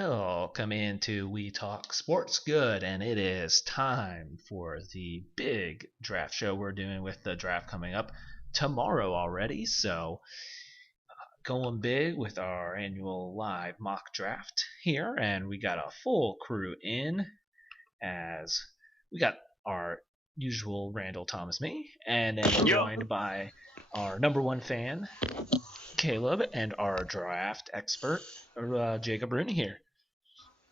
Welcome into We Talk Sports Good, and it is time for the big draft show we're doing with the draft coming up tomorrow already. So, going big with our annual live mock draft here, and we got a full crew in as we got our usual Randall Thomas me, and then we're joined by our number one fan, Caleb, and our draft expert, Jacob Rooney here.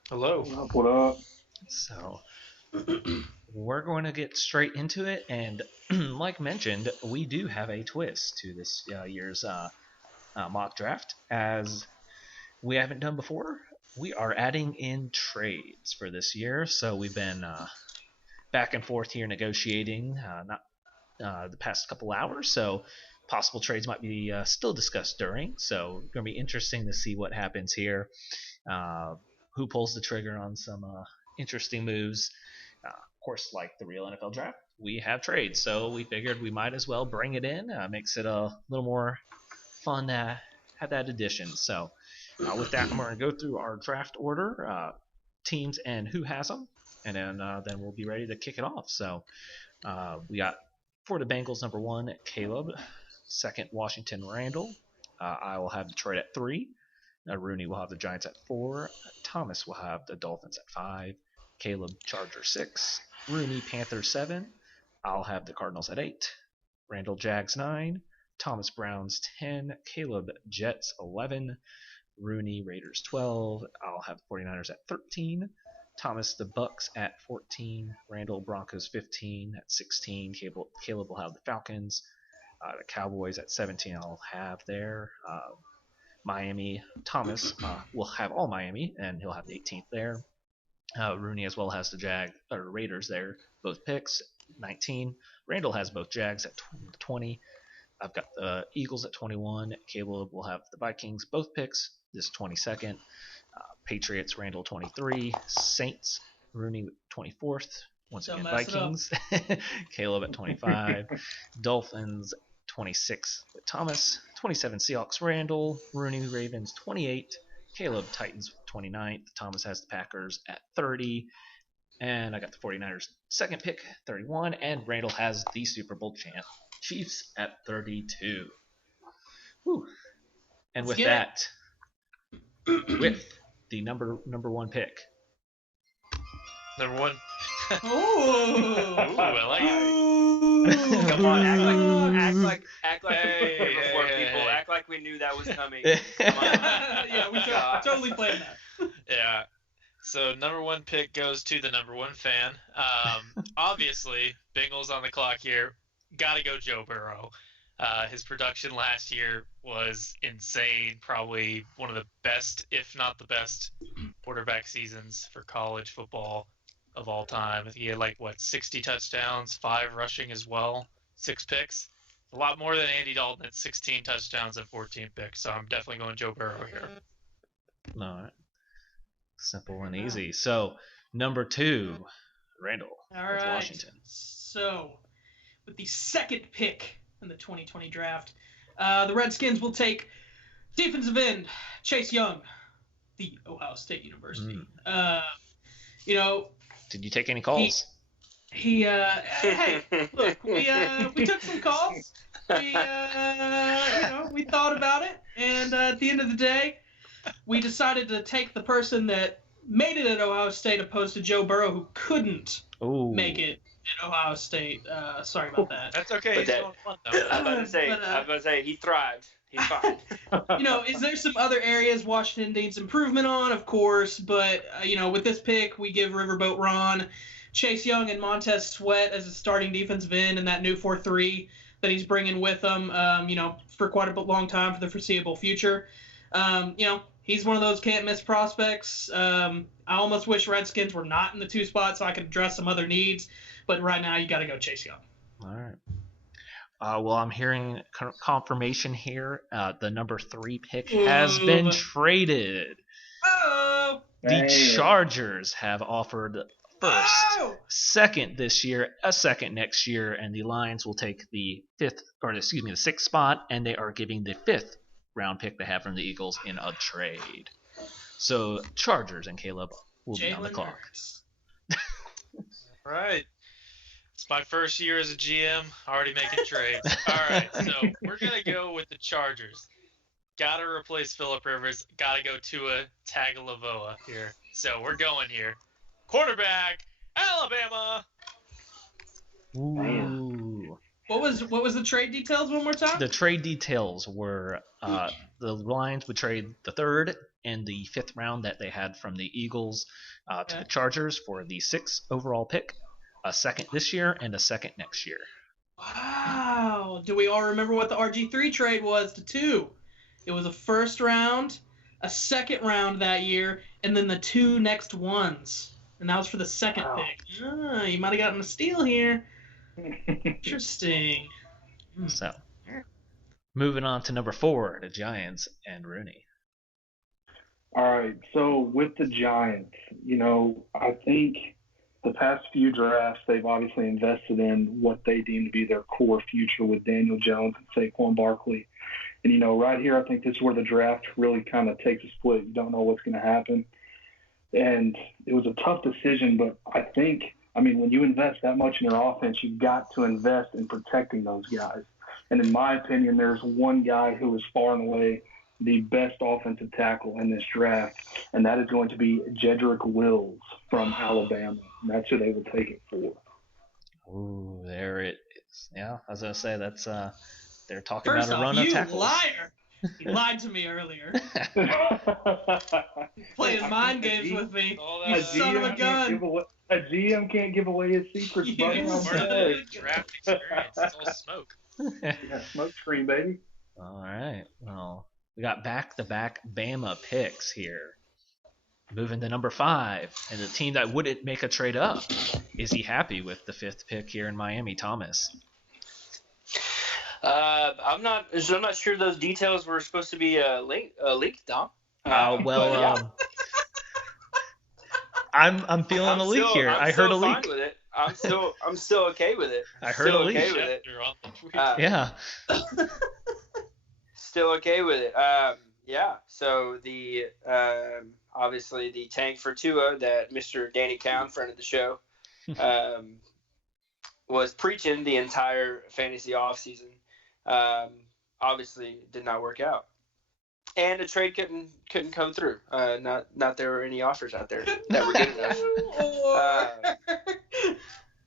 Hello. What up? So we're going to get straight into it, and like mentioned, we do have a twist to this year's mock draft, as we haven't done before. We are adding in trades for this year, so we've been back and forth here negotiating, not the past couple hours, so possible trades might be still discussed during, so it's going to be interesting to see what happens here. Who pulls the trigger on some interesting moves. Of course, like the real NFL draft, we have trades, so we figured we might as well bring it in. Makes it a little more fun to have that addition. So with that, I'm going to go through our draft order, teams and who has them, and then we'll be ready to kick it off. So we got for the Bengals, number 1, Caleb. 2nd, Washington, Randall. I will have Detroit at 3. Rooney will have the Giants at 4. Thomas will have the Dolphins at 5. Caleb, Chargers 6. Rooney, Panthers 7. I'll have the Cardinals at 8. Randall, Jags 9. Thomas, Browns 10. Caleb, Jets 11. Rooney, Raiders 12. I'll have the 49ers at 13. Thomas, the Bucks at 14. Randall, Broncos 15 at 16. Caleb will have the Falcons. The Cowboys at 17 I'll have there. Miami, Thomas will have all Miami, and he'll have the 18th there. Rooney as well has the Raiders there, both picks, 19. Randall has both Jags at 20. I've got the Eagles at 21. Caleb will have the Vikings, both picks, this 22nd. Patriots, Randall 23. Saints, Rooney 24th. Once again, Vikings. Caleb at 25. Dolphins 26 with Thomas. 27 Seahawks, Randall. Rooney, Ravens 28. Caleb, Titans 29th. Thomas has the Packers at 30. And I got the 49ers second pick, 31. And Randall has the Super Bowl champ, Chiefs at 32. Whew. And with that, with the number 1 pick. Number 1. Ooh, I like it. Come on, act like Hey, before hey, people. hey. Act like we knew that was coming. Come on. Yeah, we totally planned that. Yeah. So number 1 pick goes to the number 1 fan. Obviously, Bengals on the clock here. Gotta go Joe Burrow. His production last year was insane. Probably one of the best, if not the best, quarterback seasons for college football of all time. I think he had 60 touchdowns, 5 rushing as well, 6 picks. A lot more than Andy Dalton at 16 touchdowns and 14 picks. So I'm definitely going Joe Burrow here. All right. Simple and easy. So number 2, Randall All with right. Washington. So, with the second pick in the 2020 draft, the Redskins will take defensive end Chase Young, the Ohio State University. Did you take any calls? Hey, look, we took some calls. We thought about it, and at the end of the day, we decided to take the person that made it at Ohio State opposed to Joe Burrow, who couldn't make it at Ohio State. Sorry about that. That's okay. He's going fun, though. I was about to say he thrived. He's fine. Is there some other areas Washington needs improvement on? Of course, but with this pick, we give Riverboat Ron Chase Young and Montez Sweat as a starting defensive end and that new 4-3 that he's bringing with him, for quite a long time for the foreseeable future. He's one of those can't-miss prospects. I almost wish Redskins were not in the 2 spot so I could address some other needs, but right now you got to go Chase Young. All right. Well, I'm hearing confirmation here. The number 3 pick has been traded. Oh! The Chargers have offered first, second this year, a second next year, and the Lions will take the 6th spot, and they are giving the 5th round pick they have from the Eagles in a trade. So Chargers and Caleb will be on the Jalen clock. Hurts. All right. It's my first year as a GM, already making trades. All right, so we're going to go with the Chargers. Got to replace Phillip Rivers. Got to go Tua Tagovailoa here. So we're going here. Quarterback, Alabama. Ooh. What was the trade details one more time? The trade details were the Lions would trade the 3rd and the 5th round that they had from the Eagles to the Chargers for the 6th overall pick, a 2nd this year, and a 2nd next year. Wow. Do we all remember what the RG3 trade was to 2? It was a 1st round, a 2nd round that year, and then the 2 next ones. And that was for the 2nd pick. You might have gotten a steal here. Interesting. So, moving on to number 4, the Giants and Rooney. All right, so with the Giants, I think the past few drafts, they've obviously invested in what they deem to be their core future with Daniel Jones and Saquon Barkley. And, right here, I think this is where the draft really kind of takes a split. You don't know what's going to happen. And it was a tough decision, but when you invest that much in your offense, you've got to invest in protecting those guys. And in my opinion, there's one guy who is far and away the best offensive tackle in this draft, and that is going to be Jedrick Wills from Alabama. And that's who they will take it for. Ooh, there it is. Yeah, I was going to say, that's they're talking First about a run off, of you tackles. liar! He lied to me earlier. Playing mind games with me. You son of a gun. A GM can't give away his secrets, buddy. Part of the draft experience. It's all smoke. Yeah, smoke screen, baby. All right. Well, we got back-to-back Bama picks here. Moving to number 5, and the team that wouldn't make a trade up. Is he happy with the 5th pick here in Miami, Thomas? I'm not sure those details were supposed to be leaked, Dom. I'm feeling a leak here. I heard a leak. Fine with it. I'm still okay with it. I heard a leak. Okay with it. Yeah. Still okay with it. So the obviously the tank for Tua that Mr. Danny Cowan, friend of the show, was preaching the entire fantasy offseason. Obviously did not work out. And a trade couldn't come through. Not there were any offers out there that were good enough.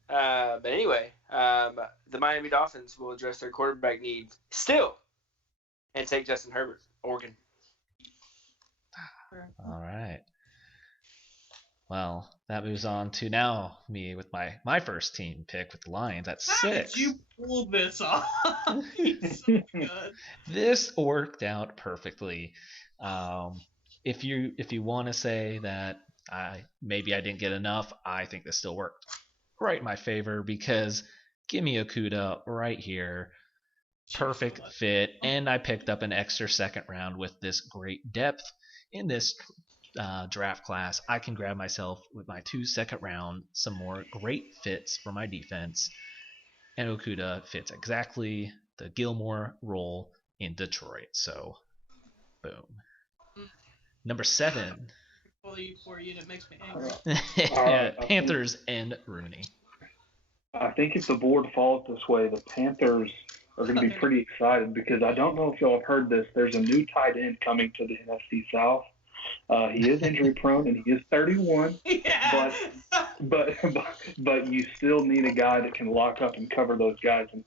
But anyway, the Miami Dolphins will address their quarterback need still and take Justin Herbert, Oregon. All right. Well, that moves on to now me with my first team pick with the Lions at 6. How did you pull this off? He's so good. This worked out perfectly. If you want to say that maybe I didn't get enough, I think this still worked right in my favor because give me Okudah right here. Perfect fit, and I picked up an extra 2nd round with this great depth in this draft class. I can grab myself with my 2 2nd round some more great fits for my defense, and Okudah fits exactly the Gilmore role in Detroit. So, boom. Number 7. It makes me angry. Panthers and Rooney. I think if the board falls this way, the Panthers are going to be pretty excited because I don't know if y'all have heard this. There's a new tight end coming to the NFC South. He is injury prone and he is 31, yeah. but you still need a guy that can lock up and cover those guys. And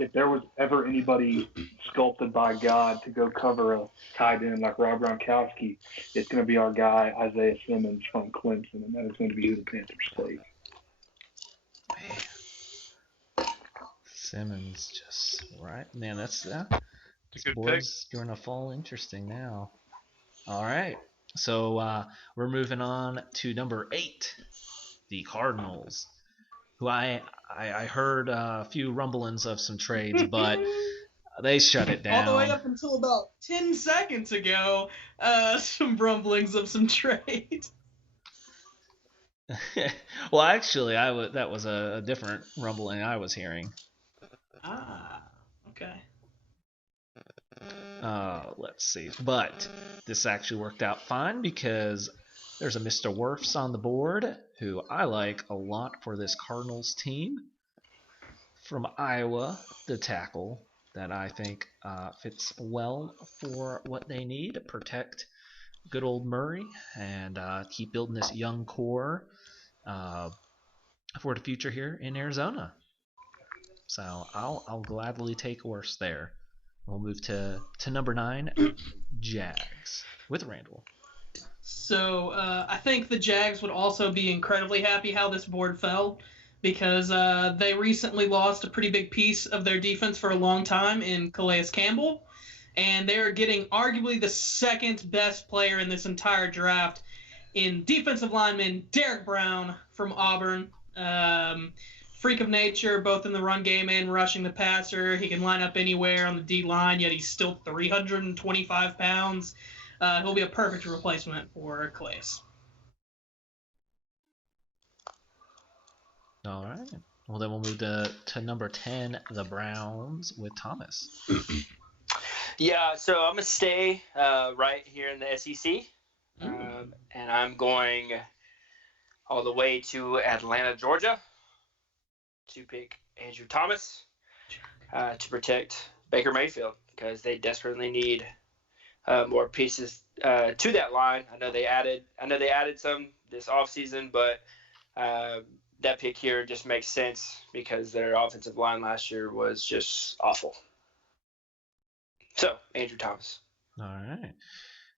if there was ever anybody sculpted by God to go cover a tight end like Rob Gronkowski, it's going to be our guy Isaiah Simmons from Clemson, and that is going to be who the Panthers take. Simmons just right, man. That's a good board's going to fall interesting now. All right, so we're moving on to number 8, the Cardinals, who I heard a few rumblings of some trades, but they shut it down. All the way up until about 10 seconds ago, some rumblings of some trades. Well, actually, that was a different rumbling I was hearing. Ah, okay. Let's see. But this actually worked out fine because there's a Mr. Wirfs on the board who I like a lot for this Cardinals team. From Iowa, the tackle that I think fits well for what they need. Protect good old Murray and keep building this young core for the future here in Arizona. So I'll gladly take Wirfs there. We'll move to number 9, Jags with Randall. So I think the Jags would also be incredibly happy how this board fell because they recently lost a pretty big piece of their defense for a long time in Calais Campbell, and they are getting arguably the second best player in this entire draft in defensive lineman Derek Brown from Auburn. Freak of nature, both in the run game and rushing the passer. He can line up anywhere on the D line, yet he's still 325 pounds. He'll be a perfect replacement for Calais. All right. Well, then we'll move to number 10, the Browns with Thomas. Yeah, so I'm going to stay right here in the SEC. And I'm going all the way to Atlanta, Georgia, to pick Andrew Thomas to protect Baker Mayfield because they desperately need more pieces to that line. I know they added some this offseason, but that pick here just makes sense because their offensive line last year was just awful. So, Andrew Thomas. All right.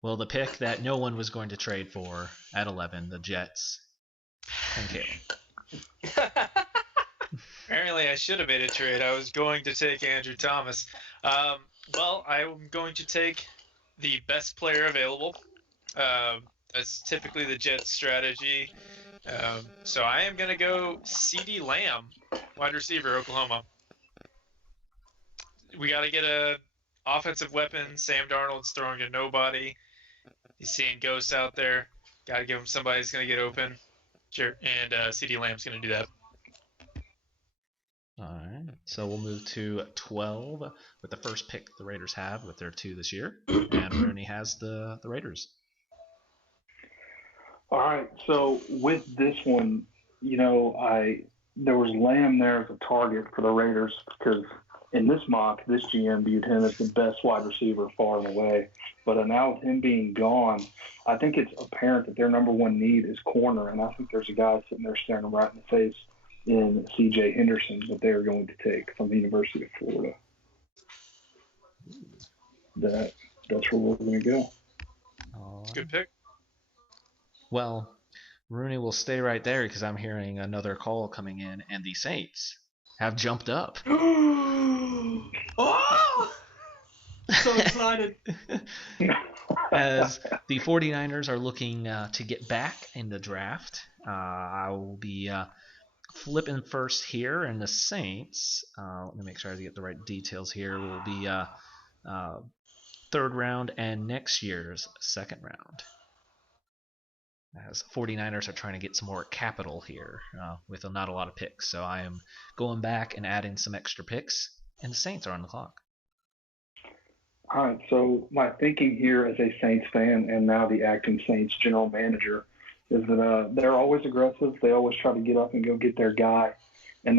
Well, the pick that no one was going to trade for at 11, the Jets and Caleb. Apparently, I should have made a trade. I was going to take Andrew Thomas. Well, I'm going to take the best player available. That's typically the Jets' strategy. So I am going to go CeeDee Lamb, wide receiver, Oklahoma. We got to get a offensive weapon. Sam Darnold's throwing to nobody. He's seeing ghosts out there. Got to give him somebody who's going to get open. Sure. And CeeDee Lamb's going to do that. All right. So we'll move to 12 with the first pick the Raiders have with their 2 this year. And Rooney has the Raiders. All right. So with this one, there was Lamb there as a target for the Raiders because in this mock, this GM viewed him as the best wide receiver far and away. But now with him being gone, I think it's apparent that their number one need is corner. And I think there's a guy sitting there staring them right in the face in C.J. Henderson that they're going to take from the University of Florida. That's where we're going to go. Good pick. Well, Rooney will stay right there because I'm hearing another call coming in, and the Saints have jumped up. Oh! So excited. As the 49ers are looking to get back in the draft, I will be flipping first here, and the Saints, let me make sure I get the right details here, will be third round and next year's second round. As 49ers are trying to get some more capital here with not a lot of picks. So I am going back and adding some extra picks, and the Saints are on the clock. All right, so my thinking here as a Saints fan and now the acting Saints general manager is that they're always aggressive. They always try to get up and go get their guy. And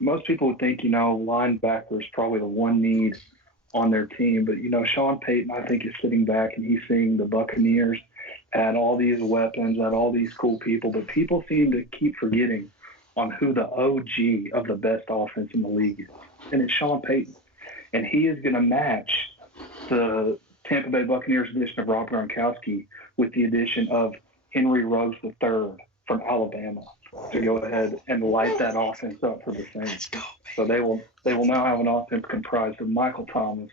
most people would think, linebacker is probably the one need on their team. But, Sean Payton, I think, is sitting back and he's seeing the Buccaneers add all these weapons, add all these cool people. But people seem to keep forgetting on who the OG of the best offense in the league is. And it's Sean Payton. And he is going to match the Tampa Bay Buccaneers addition of Rob Gronkowski with the addition of Henry Ruggs III from Alabama to go ahead and light that offense up for the Saints. So they will now have an offense comprised of Michael Thomas,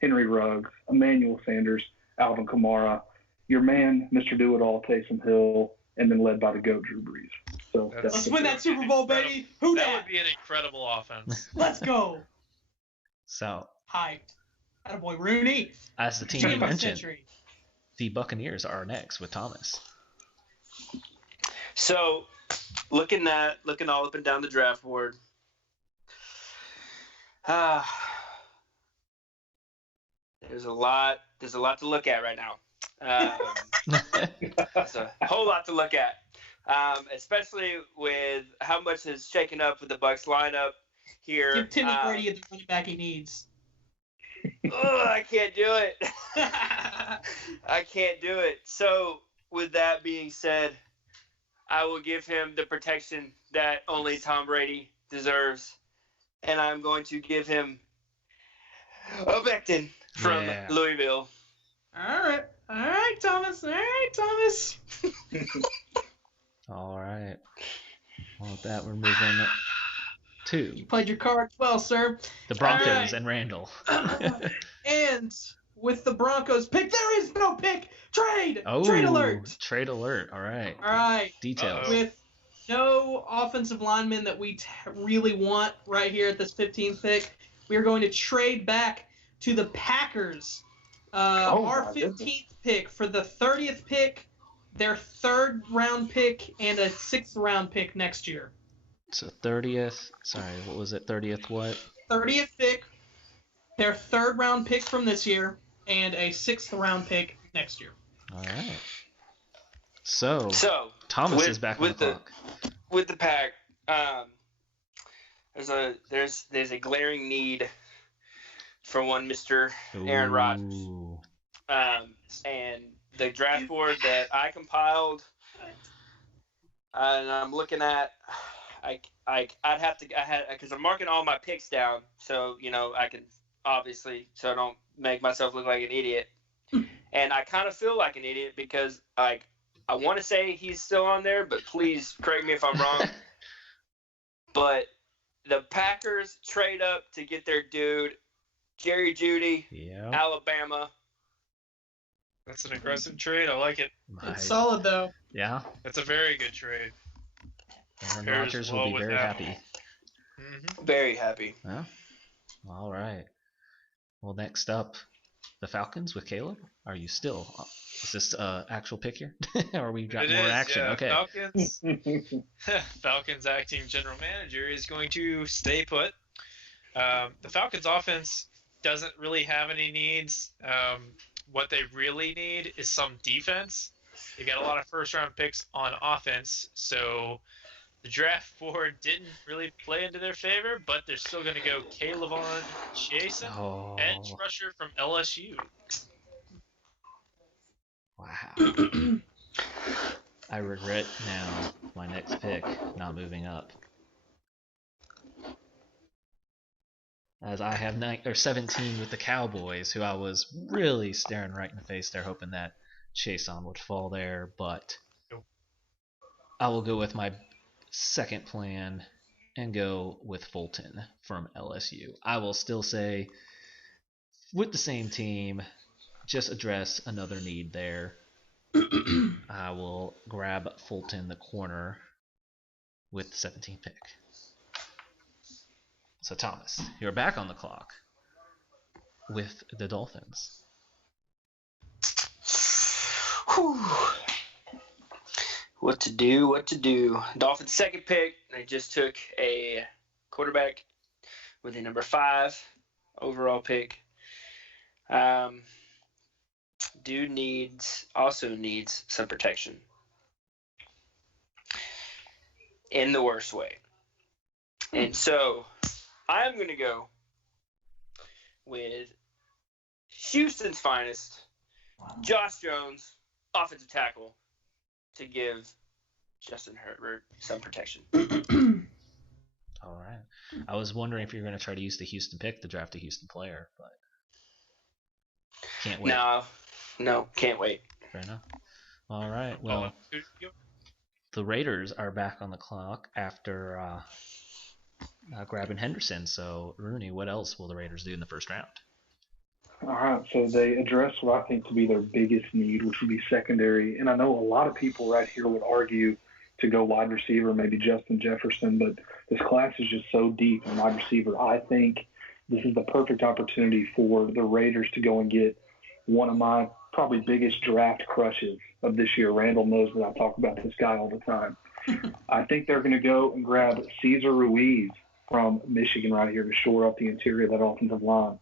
Henry Ruggs, Emmanuel Sanders, Alvin Kamara, your man, Mr. Do-It-All, Taysom Hill, and then led by the GOAT, Drew Brees. So let's win that Super Bowl, baby. Who that would be an incredible offense. Let's go. So hyped. Attaboy Rooney. As the team you mentioned, the Buccaneers are next with Thomas. So, looking all up and down the draft board, There's a lot to look at right now. There's a whole lot to look at, especially with how much has shaken up with the Bucs lineup here. Give Timmy Brady the running back he needs. I can't do it. I can't do it. So, with that being said, I will give him the protection that only Tom Brady deserves, and I'm going to give him a Becton from Louisville. All right, Thomas. All right. Well, with that, we're moving to You played your cards well, sir. the Broncos and Randall. And with the Broncos pick, there is no pick. Trade. Oh, trade alert. Trade alert. All right. All right. Details. With no offensive linemen that we really want right here at this 15th pick, we are going to trade back to the Packers. Our 15th pick for the 30th pick, their 3rd round pick, and a 6th round pick next year. So 30th. Sorry, what was it? 30th what? 30th pick, their 3rd round pick from this year, and a 6th round pick next year. All right. So Thomas is back on the clock. With the Pack, there's a glaring need for one Mr. Aaron Rodgers. And the draft board that I compiled, and I'm looking at, because I'm marking all my picks down, so I can obviously, so I don't make myself look like an idiot. And I kind of feel like an idiot because I want to say he's still on there, but please correct me if I'm wrong. But the Packers trade up to get their dude, Jerry Jeudy, Alabama. That's an aggressive trade. I like it. It's solid, though. Yeah. That's a very good trade. Aaron Rodgers will be very happy. Mm-hmm. Very happy. Yeah. All right. Well, next up, the Falcons with Caleb. Are you still? Is this actual pick here? Or we got more action? Yeah. Okay. Falcons acting general manager is going to stay put. The Falcons offense doesn't really have any needs. What they really need is some defense. They got a lot of first-round picks on offense, so the draft board didn't really play into their favor, but they're still going to go K'Lavon Chaisson, edge rusher from LSU. Wow. I regret now my next pick not moving up. As I have 17 with the Cowboys, who I was really staring right in the face there, hoping that Chaisson would fall there, but I will go with my second plan and go with Fulton from LSU. I will still say, with the same team, just address another need there. I will grab Fulton, the corner, with the 17th pick. So Thomas, you're back on the clock with the Dolphins. Whew. What to do? Dolphins' second pick. They just took a quarterback with a number 5 overall pick. Dude also needs some protection. In the worst way. And so I'm going to go with Houston's finest, Josh Jones, offensive tackle, to give Justin Herbert some protection. All right. I was wondering if you were going to try to use the Houston pick to draft a Houston player, but can't wait. No, can't wait. Fair enough. All right. Well, the Raiders are back on the clock after grabbing Henderson. So, Rooney, what else will the Raiders do in the first round? All right, so they address what I think to be their biggest need, which would be secondary. And I know a lot of people right here would argue to go wide receiver, maybe Justin Jefferson, but this class is just so deep in wide receiver. I think this is the perfect opportunity for the Raiders to go and get one of my probably biggest draft crushes of this year. Randall knows that I talk about this guy all the time. I think they're going to go and grab Cesar Ruiz from Michigan right here to shore up the interior of that offensive line.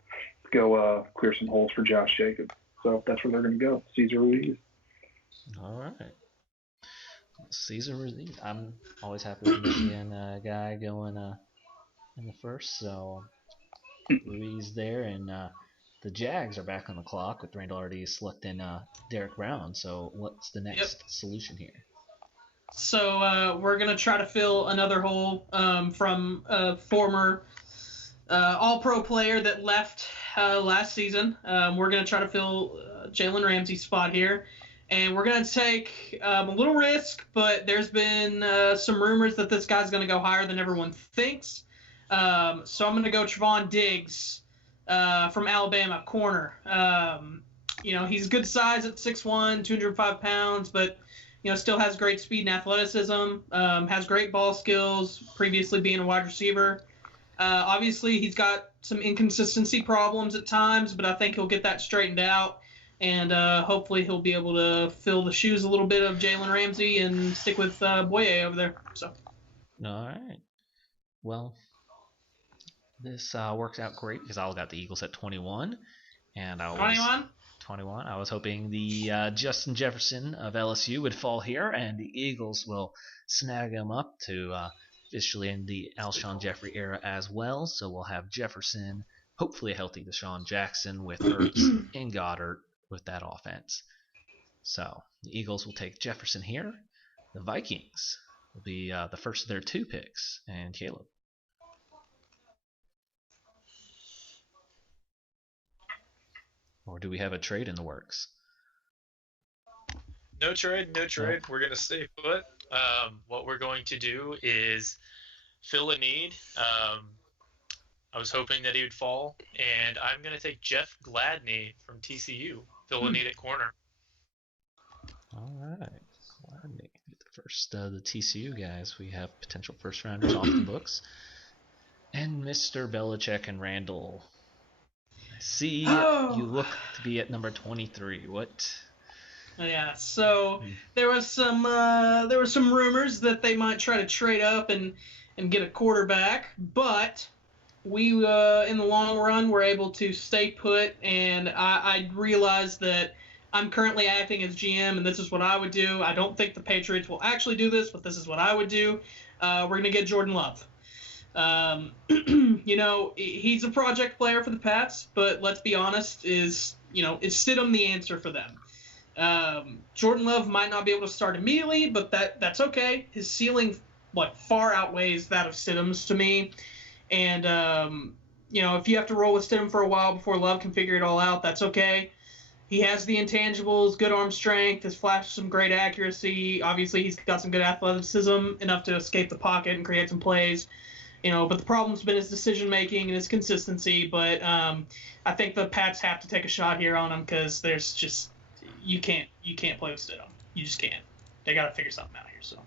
go clear some holes for Josh Jacobs. So that's where they're going to go. Cesar Ruiz. All right. Cesar Ruiz. I'm always happy with Michigan guy going in the first. So Ruiz there, and the Jags are back on the clock with Randall already selecting Derek Brown. So what's the next solution here? So we're going to try to fill another hole from a former All-Pro player that left last season. We're going to try to fill Jalen Ramsey's spot here. And we're going to take a little risk, but there's been some rumors that this guy's going to go higher than everyone thinks. So I'm going to go Trevon Diggs from Alabama, corner. He's good size at 6'1", 205 pounds, but still has great speed and athleticism, has great ball skills, previously being a wide receiver. Obviously, he's got some inconsistency problems at times, but I think he'll get that straightened out. And hopefully he'll be able to fill the shoes a little bit of Jalen Ramsey and stick with Boye over there. So. All right. Well, this works out great because I got the Eagles at 21. And I was 21. I was hoping the Justin Jefferson of LSU would fall here, and the Eagles will snag him up to officially end the Alshon Jeffrey era as well. So we'll have Jefferson, hopefully a healthy Deshaun Jackson with Ertz and Goddard with that offense. So the Eagles will take Jefferson here. The Vikings will be the first of their 2 picks. And Caleb. Or do we have a trade in the works? No trade. We're going to stay put. What we're going to do is fill a need. I was hoping that he would fall, and I'm going to take Jeff Gladney from TCU. Fill a need at corner. All right. Gladney. The first of the TCU guys. We have potential first rounders off the books. And Mr. Belichick and Randall. I see you look to be at number 23. What? Yeah, so there was some rumors that they might try to trade up and get a quarterback, but we in the long run were able to stay put, and I realized that I'm currently acting as GM, and this is what I would do. I don't think the Patriots will actually do this, but this is what I would do. We're going to get Jordan Love. He's a project player for the Pats, but let's be honest, is Stidham the answer for them? Jordan Love might not be able to start immediately, but that's okay. His ceiling far outweighs that of Stidham's to me. And if you have to roll with Stidham for a while before Love can figure it all out, that's okay. He has the intangibles, good arm strength, has flashed some great accuracy. Obviously, he's got some good athleticism, enough to escape the pocket and create some plays. But the problem's been his decision-making and his consistency. But I think the Pats have to take a shot here on him because there's just you can't play with Stidham. You just can't. They got to figure something out here. So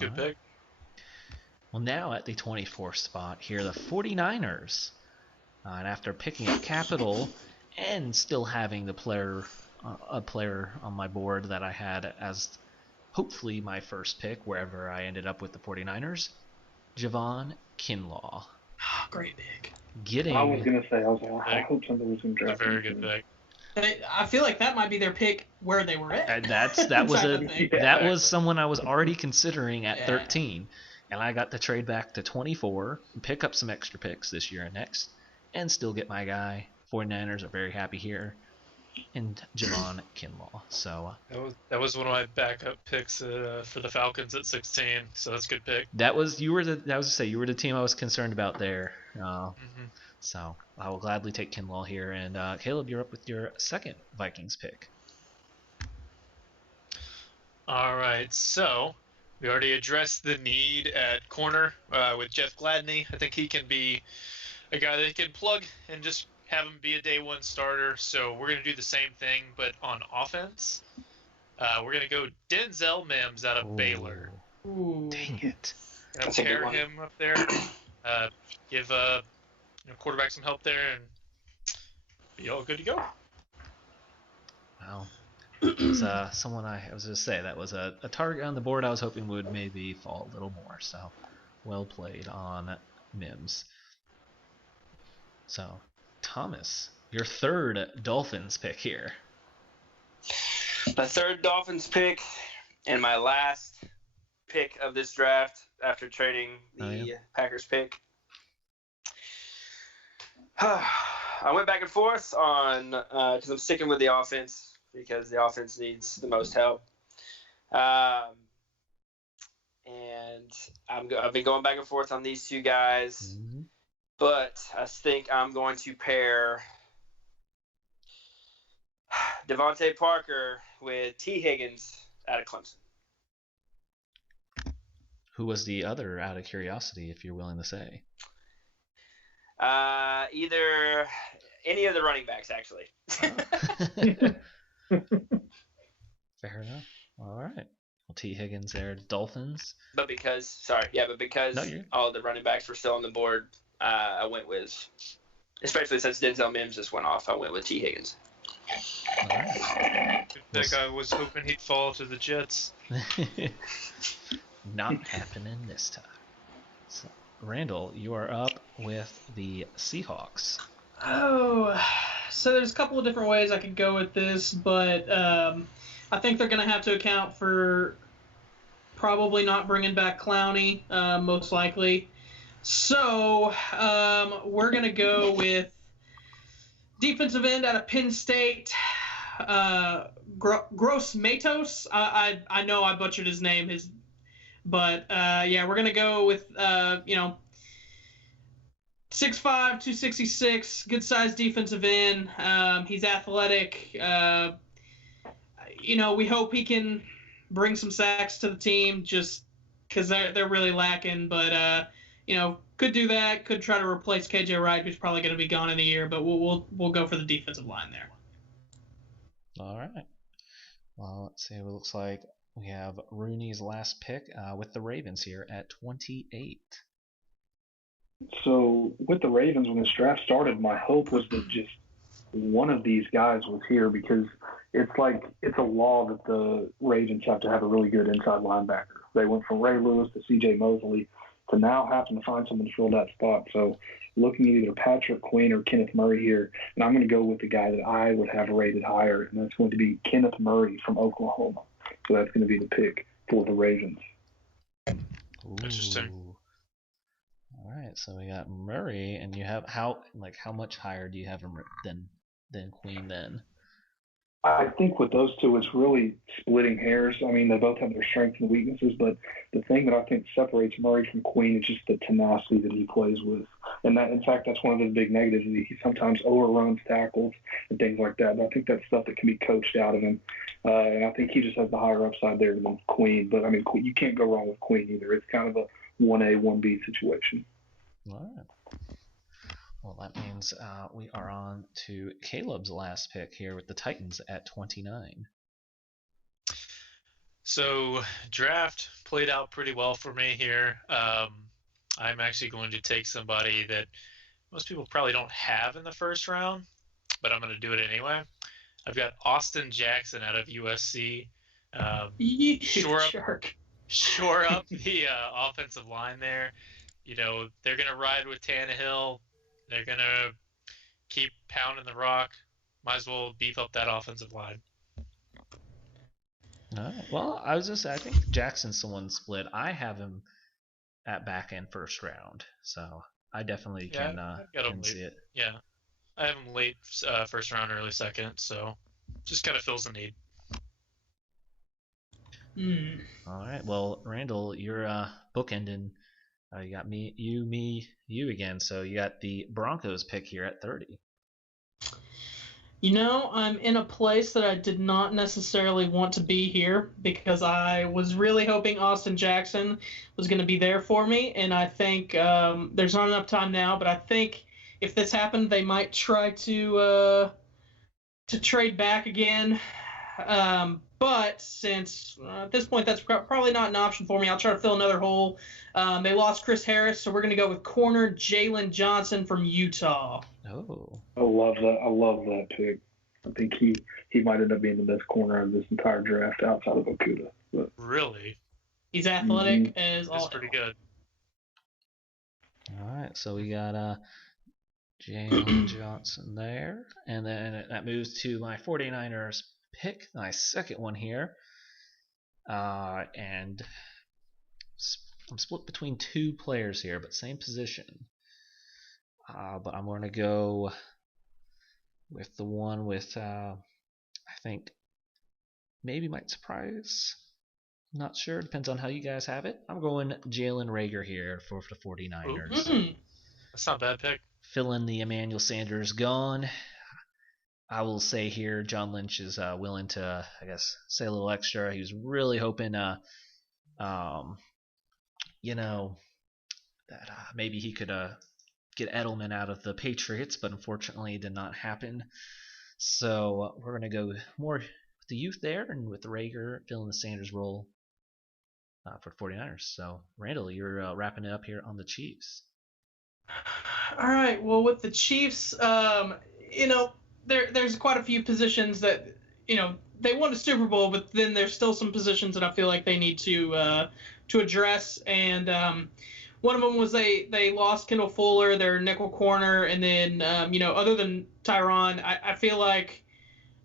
Good pick. Well, now at the 24th spot here, the 49ers. And after picking up capital and still having a player on my board that I had as hopefully my first pick wherever I ended up with the 49ers, Javon Kinlaw. Great pick. I was going to say, I hope somebody was going to draft him. A very good pick. I feel like that might be their pick where they were at. That was someone I was already considering at 13, and I got to trade back to 24, and pick up some extra picks this year and next, and still get my guy. 49ers are very happy here, and Javon Kinlaw. So that was one of my backup picks for the Falcons at 16. So that's a good pick. You were the team I was concerned about there. So I will gladly take Kinlaw here. And Caleb, you're up with your second Vikings pick. All right. So we already addressed the need at corner with Jeff Gladney. I think he can be a guy that can plug and just have him be a day one starter. So we're going to do the same thing, but on offense. We're going to go Denzel Mims out of Baylor. Ooh. Dang it. Gonna pair him up there. Give quarterback some help there and be all good to go. Wow. It was someone I was going to say that was a target on the board I was hoping would maybe fall a little more. So well played on Mims. So Thomas, your third Dolphins pick here. My third Dolphins pick and my last pick of this draft after trading the Packers pick. I went back and forth on because I'm sticking with the offense because the offense needs the most help. And I've been going back and forth on these two guys, but I think I'm going to pair Devontae Parker with T. Higgins out of Clemson. Who was the other, out of curiosity, if you're willing to say? Either any of the running backs, actually. Fair enough. All right. Well, T. Higgins there, Dolphins. But because all the running backs were still on the board, I went with, especially since Denzel Mims just went off, I went with T. Higgins. All right. That guy was hoping he'd fall to the Jets. Not happening this time. So, Randall, you are up with the Seahawks. Oh, so there's a couple of different ways I could go with this, but I think they're going to have to account for probably not bringing back Clowney, most likely. So we're going to go with defensive end out of Penn State, Gross Matos. I know I butchered his name, but we're going to go with 6'5", 266, good-sized defensive end. He's athletic. We hope he can bring some sacks to the team just because they're really lacking. But, could do that. Could try to replace KJ Wright, who's probably going to be gone in a year. But we'll go for the defensive line there. All right. Well, let's see. It looks like we have Rooney's last pick with the Ravens here at 28. So with the Ravens, when this draft started, my hope was that just one of these guys was here because it's a law that the Ravens have to have a really good inside linebacker. They went from Ray Lewis to C.J. Mosley to now having to find someone to fill that spot. So looking at either Patrick Queen or Kenneth Murray here, and I'm going to go with the guy that I would have rated higher, and that's going to be Kenneth Murray from Oklahoma. So that's going to be the pick for the Ravens. Ooh. Interesting. All right, so we got Murray, and you have how much higher do you have him than Queen then? I think with those two, it's really splitting hairs. I mean, they both have their strengths and weaknesses, but the thing that I think separates Murray from Queen is just the tenacity that he plays with. And that, in fact, that's one of his big negatives. He sometimes overruns tackles and things like that. But I think that's stuff that can be coached out of him. And I think he just has the higher upside there than Queen. But, I mean, you can't go wrong with Queen either. It's kind of a 1A, 1B situation. All right. Well, that means we are on to Caleb's last pick here with the Titans at 29. So draft played out pretty well for me here. I'm actually going to take somebody that most people probably don't have in the first round, but I'm going to do it anyway. I've got Austin Jackson out of USC. Shore up the offensive line there. They're going to ride with Tannehill. They're going to keep pounding the rock. Might as well beef up that offensive line. All right. Well, I think Jackson's the one split. I have him at back end first round, so I definitely can see it. Yeah, I have him late first round, early second, so just kind of fills the need. All right. Well, Randall, you're bookending. You got me, you again. So you got the Broncos pick here at 30. I'm in a place that I did not necessarily want to be here because I was really hoping Austin Jackson was going to be there for me, and I think there's not enough time now, but I think if this happened, they might try to trade back again. But since at this point that's probably not an option for me, I'll try to fill another hole. They lost Chris Harris, so we're going to go with corner Jalen Johnson from Utah. Oh. I love that pick. I think he might end up being the best corner of this entire draft outside of Okudah. But really? He's athletic as all. That's pretty good. All right, so we got Jalen Johnson there. And then that moves to my 49ers pick, my second one here. And I'm split between two players here, but same position. But I'm going to go with the one with, I think, maybe might surprise. Not sure. Depends on how you guys have it. I'm going Jalen Reagor here for the 49ers. That's not a bad pick. Filling the Emmanuel Sanders gone. I will say here, John Lynch is willing to, I guess, say a little extra. He was really hoping, that maybe he could get Edelman out of the Patriots, but unfortunately it did not happen. So we're going to go more with the youth there and with Reagor filling the Sanders role for the 49ers. So, Randall, you're wrapping it up here on the Chiefs. All right. Well, with the Chiefs, there's quite a few positions that, they won a Super Bowl, but then there's still some positions that I feel like they need to address. And one of them was they lost Kendall Fuller, their nickel corner, and then other than Tyron, I feel like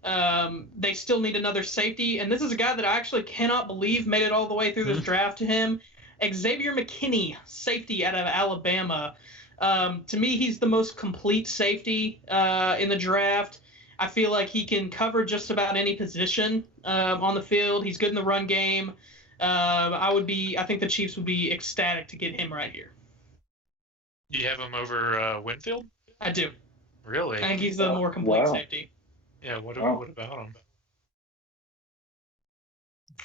they still need another safety. And this is a guy that I actually cannot believe made it all the way through this draft to him. Xavier McKinney, safety out of Alabama. To me, he's the most complete safety in the draft. I feel like he can cover just about any position on the field. He's good in the run game. I think the Chiefs would be ecstatic to get him right here. You have him over Winfield? I do. Really? I think he's the more complete safety. Yeah, what about him?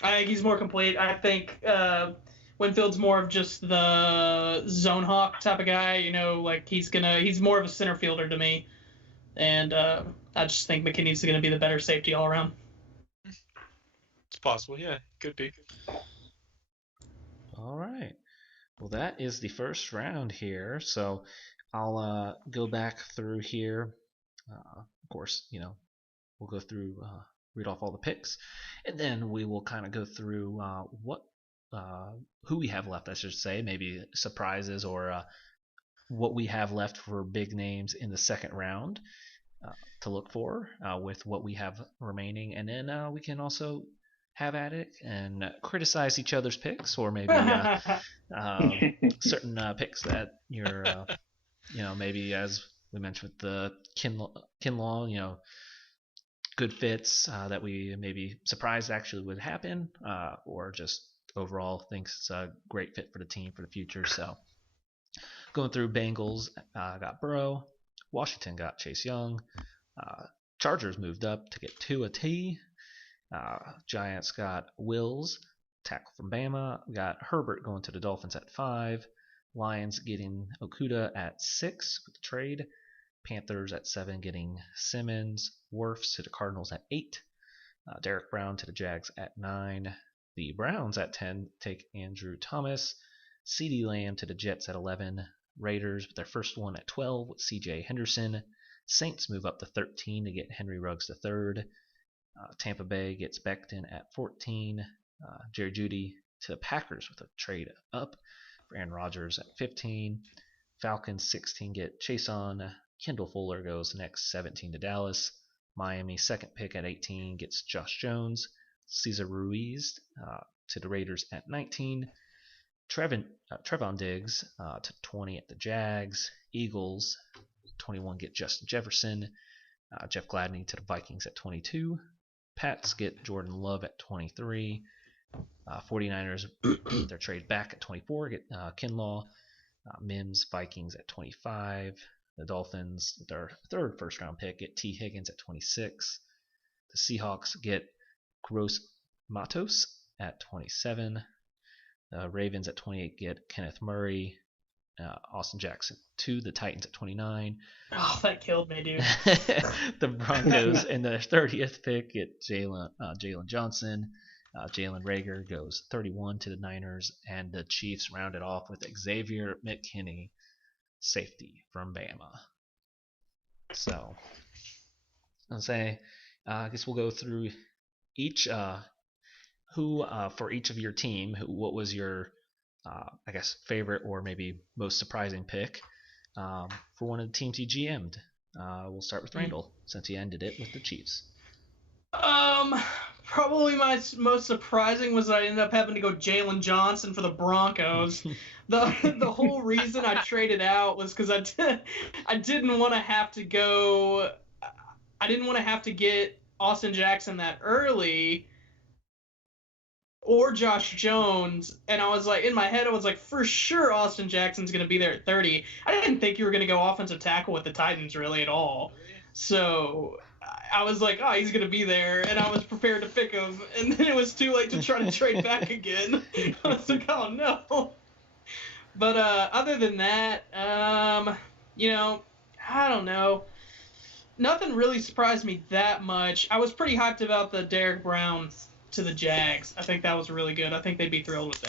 I think he's more complete. I think Winfield's more of just the zone hawk type of guy. He's more of a center fielder to me. And I just think McKinney's going to be the better safety all around. It's possible, yeah. Could be. All right. Well, that is the first round here. So I'll go back through here. Of course, we'll go through, read off all the picks, and then we will kind of go through who we have left, I should say, maybe surprises or what we have left for big names in the second round to look for with what we have remaining, and then we can also have at it and criticize each other's picks, or maybe certain picks that you're, maybe as we mentioned with the Kinlaw, good fits that we maybe surprised actually would happen, or just overall thinks it's a great fit for the team for the future. So going through, Bengals got Burrow, Washington got Chase Young, Chargers moved up to get Tua T, Giants got Wills, tackle from Bama, got Herbert going to the Dolphins at 5, Lions getting Okuda at 6 with the trade, Panthers at 7 getting Simmons, Wirfs to the Cardinals at 8, Derek Brown to the Jags at 9, the Browns at 10 take Andrew Thomas, CeeDee Lamb to the Jets at 11, Raiders with their first one at 12 with CJ Henderson, Saints move up to 13 to get Henry Ruggs III, Tampa Bay gets Becton at 14, Jerry Jeudy to the Packers with a trade up for Aaron Rodgers at 15, Falcons 16 get Chason, Kendall Fuller goes next 17 to Dallas, Miami second pick at 18 gets Josh Jones, Cesar Ruiz to the Raiders at 19, Trevon Diggs to 20 at the Jags, Eagles 21 get Justin Jefferson, Jeff Gladney to the Vikings at 22, Pats get Jordan Love at 23, 49ers their trade back at 24 get Kinlaw, Mims Vikings at 25, the Dolphins their third first round pick get T Higgins at 26, the Seahawks get Gross Matos at 27, the Ravens at 28 get Kenneth Murray, Austin Jackson to the Titans at 29. Oh, that killed me, dude. The Broncos in their 30th pick get Jalen Johnson. Jalen Reagor goes 31 to the Niners, and the Chiefs round it off with Xavier McKinney, safety from Bama. So I'll say, I guess we'll go through each who for each of your team. What was your I guess favorite or maybe most surprising pick? for one of the teams he GM'd. We'll start with Randall, since he ended it with the Chiefs. Probably my most surprising was that I ended up having to go Jalen Johnson for the Broncos. The whole reason I traded out was because I didn't want to have to go. I didn't want to have to get Austin Jackson that early, or Josh Jones, and I was like, in my head, I was like, for sure Austin Jackson's going to be there at 30. I didn't think you were going to go offensive tackle with the Titans really at all. So I was like, oh, he's going to be there, and I was prepared to pick him, and then it was too late to try to trade back again. I was like, oh, no. But other than that, I don't know. Nothing really surprised me that much. I was pretty hyped about the Derek Brown to the Jags. I think that was really good. I think they'd be thrilled with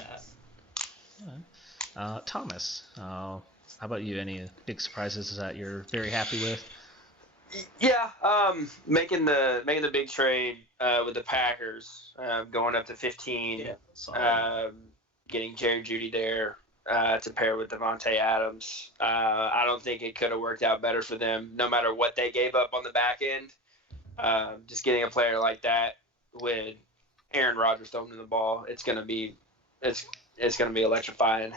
that. Thomas, how about you? Any big surprises that you're very happy with? Yeah, making the big trade with the Packers, going up to 15, getting Jerry Jeudy there to pair with Devontae Adams. I don't think it could have worked out better for them, no matter what they gave up on the back end. Just getting a player like that with Aaron Rodgers throwing in the ball, it's gonna be electrifying.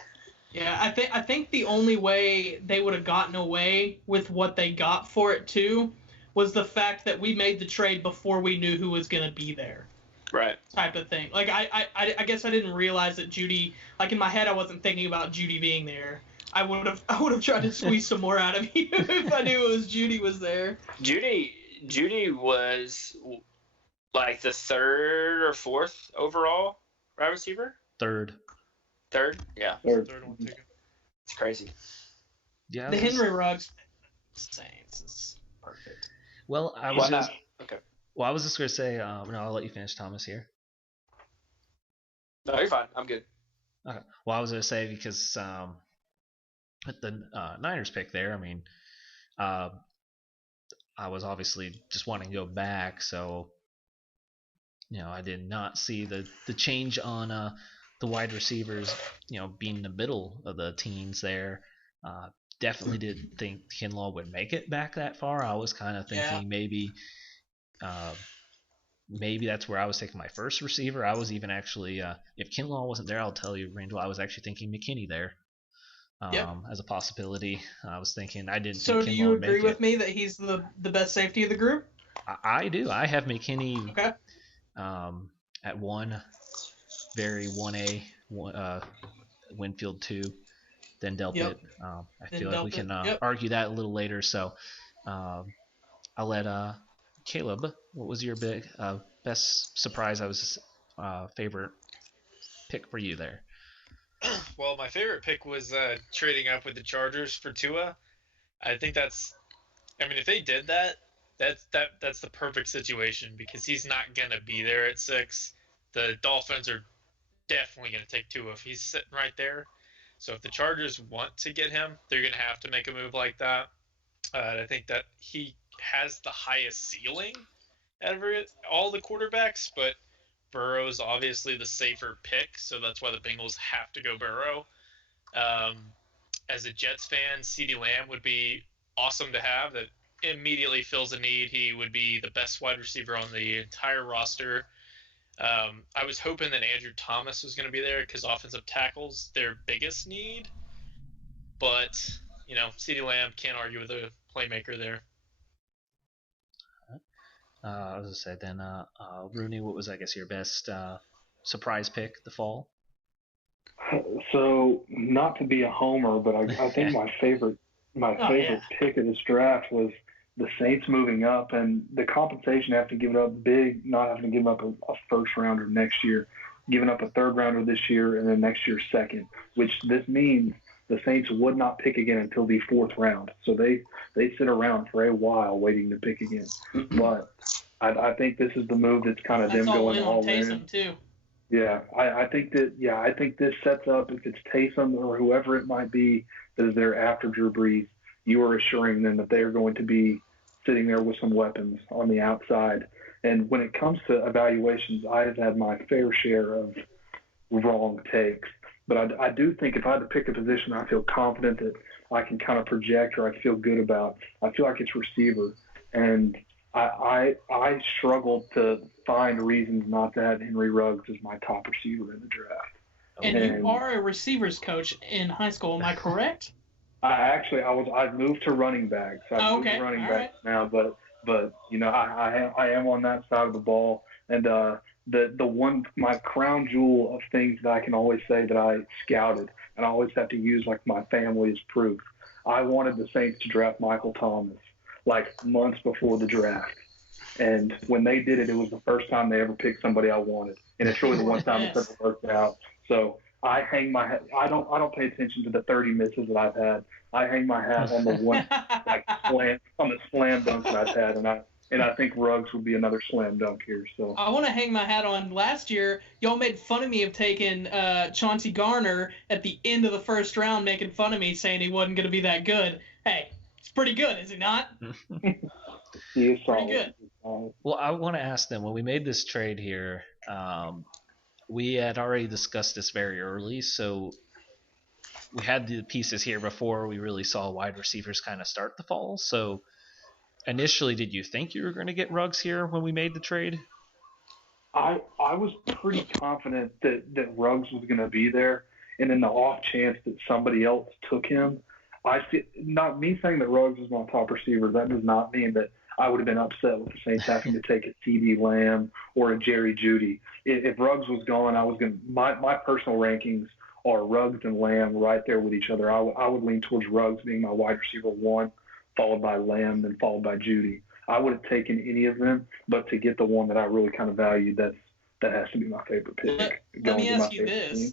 Yeah, I think the only way they would have gotten away with what they got for it too was the fact that we made the trade before we knew who was gonna be there. Right. Type of thing. Like I guess I didn't realize that Jeudy. Like in my head, I wasn't thinking about Jeudy being there. I would have tried to squeeze some more out of you if I knew it was Jeudy was there. Jeudy was like the third or fourth overall wide receiver. Third, yeah. Third one taken. It's crazy. Yeah. The Henry Ruggs Saints is perfect. Well, I was just going to say. No, I'll let you finish, Thomas. Here. No, you're fine. I'm good. Okay. Well, I was going to say because at the Niners pick there, I mean, I was obviously just wanting to go back, so I did not see the change on the wide receivers, being in the middle of the teens there. Definitely didn't think Kinlaw would make it back that far. I was kind of thinking maybe that's where I was taking my first receiver. I was even actually, if Kinlaw wasn't there, I'll tell you, Randall, I was actually thinking McKinney there as a possibility. I was thinking I didn't. So think do Kinlaw you would agree make with it. me that he's the best safety of the group? I do. I have McKinney Okay. At 1, very 1A, Winfield 2, then Delpit. Yep. I Then feel like we Delpit, can argue that a little later. So I'll let Caleb. What was your best surprise? Favorite pick for you there? Well, my favorite pick was trading up with the Chargers for Tua. I think if they did that, that's the perfect situation because he's not gonna be there at 6. The Dolphins are definitely gonna take Tua if he's sitting right there. So if the Chargers want to get him, they're gonna have to make a move like that. I think that he has the highest ceiling out of all the quarterbacks, but Burrow's obviously the safer pick, so that's why the Bengals have to go Burrow. As a Jets fan, CeeDee Lamb would be awesome to have. That immediately fills a need. He would be the best wide receiver on the entire roster. I was hoping that Andrew Thomas was going to be there because offensive tackle's their biggest need. But, CeeDee Lamb can't argue with a playmaker there. I was going to say then, Rooney, what was, I guess, your best surprise pick the fall? So, not to be a homer, but I think my favorite pick of this draft was the Saints moving up and the compensation have to give it up big, not having to give up a first rounder next year, giving up a third rounder this year and then next year second, which this means the Saints would not pick again until the 4th round. So they sit around for a while waiting to pick again. But I think this is the move that's kind of them going all in. Taysom too. Yeah, I think this sets up, if it's Taysom or whoever it might be that is there after Drew Brees, you are assuring them that they are going to be sitting there with some weapons on the outside. And when it comes to evaluations, I have had my fair share of wrong takes. But I do think if I had to pick a position I feel confident that I can kind of project or I feel good about, I feel like it's receiver. And I struggle to find reasons not to have Henry Ruggs as my top receiver in the draft. And you are a receivers coach in high school, am I correct? I've moved to running back, so I've moved to running back now. But I am on that side of the ball, and my crown jewel of things that I can always say that I scouted, and I always have to use like my family as proof. I wanted the Saints to draft Michael Thomas like months before the draft, and when they did it, it was the first time they ever picked somebody I wanted, and it's really the one time it's ever worked out. So I hang my hat. I don't pay attention to the 30 misses that I've had. I hang my hat on the one on the slam dunk that I've had, and I think Ruggs would be another slam dunk here. So I want to hang my hat on. Last year, y'all made fun of me of taking Chauncey Garner at the end of the first round, making fun of me, saying he wasn't going to be that good. Hey, it's pretty good, is he not? He is pretty good. Well, I want to ask them, when we made this trade here, we had already discussed this very early, so we had the pieces here before we really saw wide receivers kind of start to fall. So initially, did you think you were going to get Ruggs here when we made the trade? I was pretty confident that Ruggs was going to be there, and in the off chance that somebody else took him, not me saying that Ruggs is my top receiver, that does not mean that I would have been upset with the Saints having to take a CeeDee Lamb or a Jerry Jeudy. If Ruggs was gone, my personal rankings are Ruggs and Lamb right there with each other. I would lean towards Ruggs being my wide receiver 1, followed by Lamb, then followed by Jeudy. I would have taken any of them, but to get the one that I really kind of valued, that has to be my favorite pick. Let me ask you this.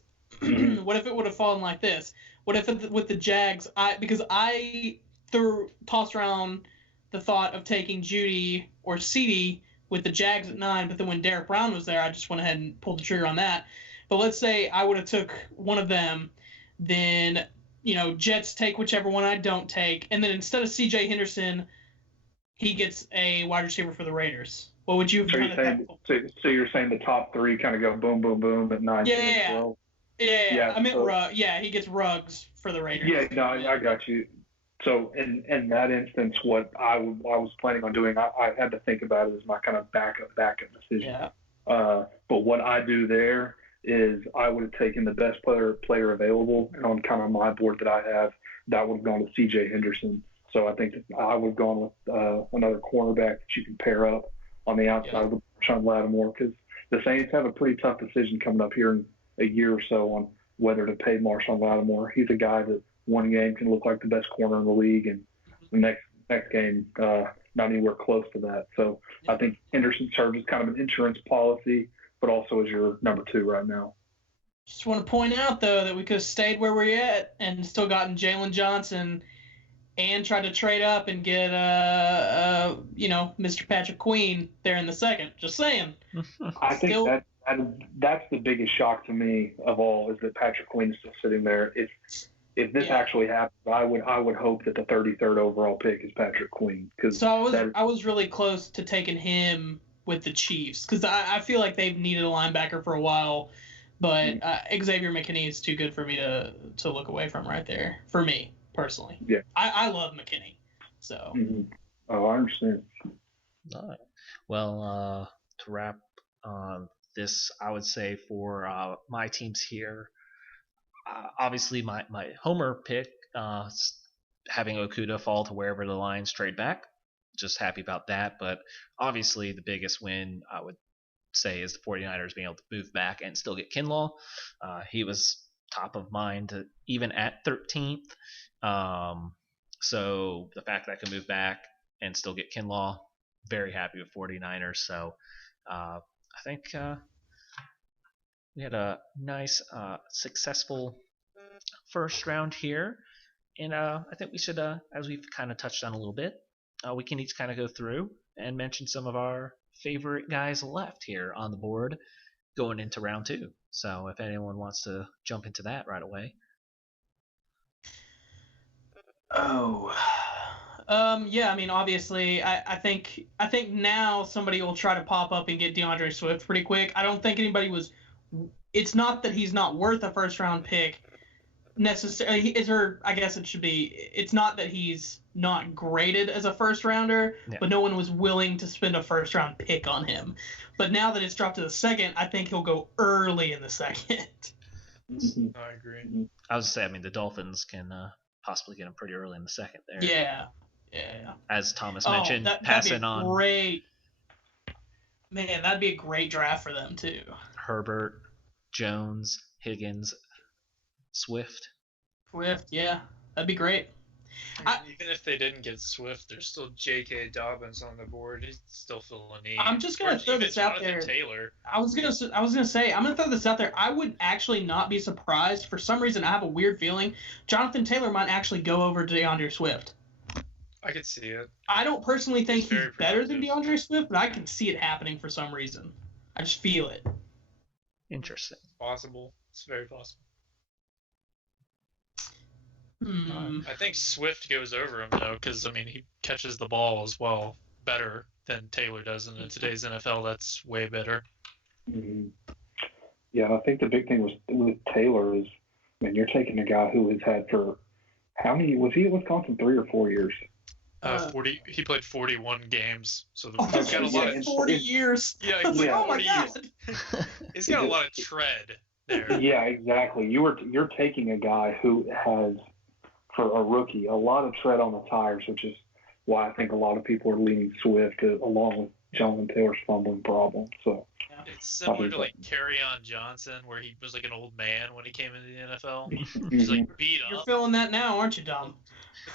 What if it would have fallen like this? What if with the Jags, because I tossed around the thought of taking Jeudy or CeeDee with the Jags at 9, but then when Derek Brown was there, I just went ahead and pulled the trigger on that. But let's say I would have took one of them, then Jets take whichever one I don't take, and then instead of C.J. Henderson, he gets a wide receiver for the Raiders. What would you have done? So you're saying the top 3 kind of go boom, boom, boom at 9, 10, and 12? Yeah. I meant Ruggs. Yeah, he gets Ruggs for the Raiders. Yeah, no, I got you. So in that instance, what I was planning on doing, I had to think about it as my kind of backup decision. Yeah. But what I do there is I would have taken the best player available, and on kind of my board that I have, that would have gone to C.J. Henderson. So I think that I would have gone with another cornerback that you can pair up on the outside with Marshawn Lattimore, because the Saints have a pretty tough decision coming up here in a year or so on whether to pay Marshawn Lattimore. He's a guy that one game can look like the best corner in the league, and the next game not anywhere close to that. So I think Henderson serves as kind of an insurance policy, but also as your number 2 right now. Just want to point out, though, that we could have stayed where we're at and still gotten Jalen Johnson and tried to trade up and get, Mr. Patrick Queen there in the second. Just saying. I think that's the biggest shock to me of all, is that Patrick Queen is still sitting there. If this actually happens, I would hope that the 33rd overall pick is Patrick Queen. So I was really close to taking him with the Chiefs, because I feel like they've needed a linebacker for a while, but Xavier McKinney is too good for me to look away from right there, for me personally. Yeah, I love McKinney. So. Mm-hmm. Oh, I understand. All right. Well, to wrap this, I would say for my teams here, obviously my homer pick, having Okudah fall to wherever the Lions trade back, just happy about that. But obviously the biggest win, I would say, is the 49ers being able to move back and still get Kinlaw. He was top of mind even at 13th. So the fact that I can move back and still get Kinlaw, very happy with 49ers. So I think we had a nice, successful first round here. And I think we should, as we've kind of touched on a little bit, we can each kind of go through and mention some of our favorite guys left here on the board going into round 2. So if anyone wants to jump into that right away. Yeah, I mean, obviously, I think now somebody will try to pop up and get DeAndre Swift pretty quick. I don't think anybody was it's not that he's not worth a first-round pick necessarily. I guess it should be. It's not that he's not graded as a first-rounder, but no one was willing to spend a first-round pick on him. But now that it's dropped to the second, I think he'll go early in the second. I agree. I was gonna say, the Dolphins can possibly get him pretty early in the second there. Yeah. As Thomas mentioned, passing on great. Man, that'd be a great draft for them too. Herbert, Jones, Higgins, Swift. Yeah, that'd be great. Even if they didn't get Swift, there's still J.K. Dobbins on the board. He's still filling a need. I'm just gonna throw this out there. Taylor. I was gonna say I'm gonna throw this out there. I would actually not be surprised. For some reason, I have a weird feeling Jonathan Taylor might actually go over to DeAndre Swift. I could see it. I don't personally think he's better than DeAndre Swift, but I can see it happening for some reason. I just feel it. Interesting. Possible. It's very possible. I think Swift goes over him though, because he catches the ball as well better than Taylor does, and in today's NFL, that's way better. Mm-hmm. Yeah, I think the big thing with Taylor is, you're taking a guy who has had for how many? Was he at Wisconsin 3 or 4 years? 40. He played 41 games, so he's got a lot of 40 years. Yeah, exactly. Oh my God. He's got a lot of tread there. Yeah, exactly. You're taking a guy who has, for a rookie, a lot of tread on the tires, which is why I think a lot of people are leaning Swift along with Jonathan Taylor's fumbling problem. So it's similar to Kerryon Johnson, where he was like an old man when he came into the NFL. He's like beat up. You're feeling that now, aren't you, Dom?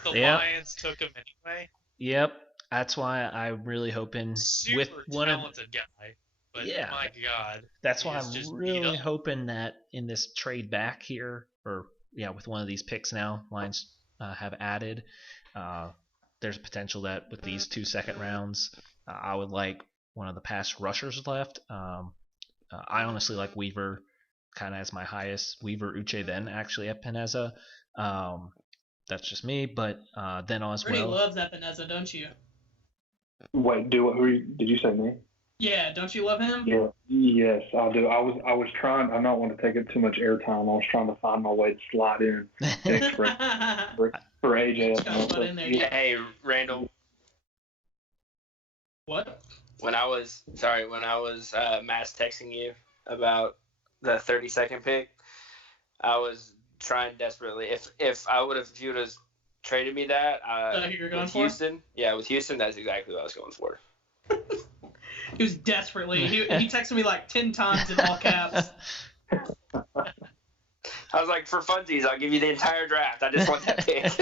But the Lions took him anyway. Yep, that's why I'm really hoping with one talented guy. But my God, that's why I'm really hoping that in this trade back here, with one of these picks now, Lions have added. There's a potential that with these 2 second rounds, I would like one of the pass rushers left. I honestly like Weaver kind of as my highest. Weaver, Uche, then actually Epeneza. That's just me, but then as Brittany well. loves Epeneza, don't you? Wait, did you say me? Yeah, don't you love him? Yeah, yes, I do. I was trying. I don't want to take up too much airtime. I was trying to find my way to slide in for AJ. Hey, Randall. What? When I was mass texting you about the 32nd pick, I was trying desperately. If you would have traded me that, with Houston, with Houston, that's exactly what I was going for. He was desperately. He texted me like 10 times in all caps. I was like, for funsies, I'll give you the entire draft. I just want that pick.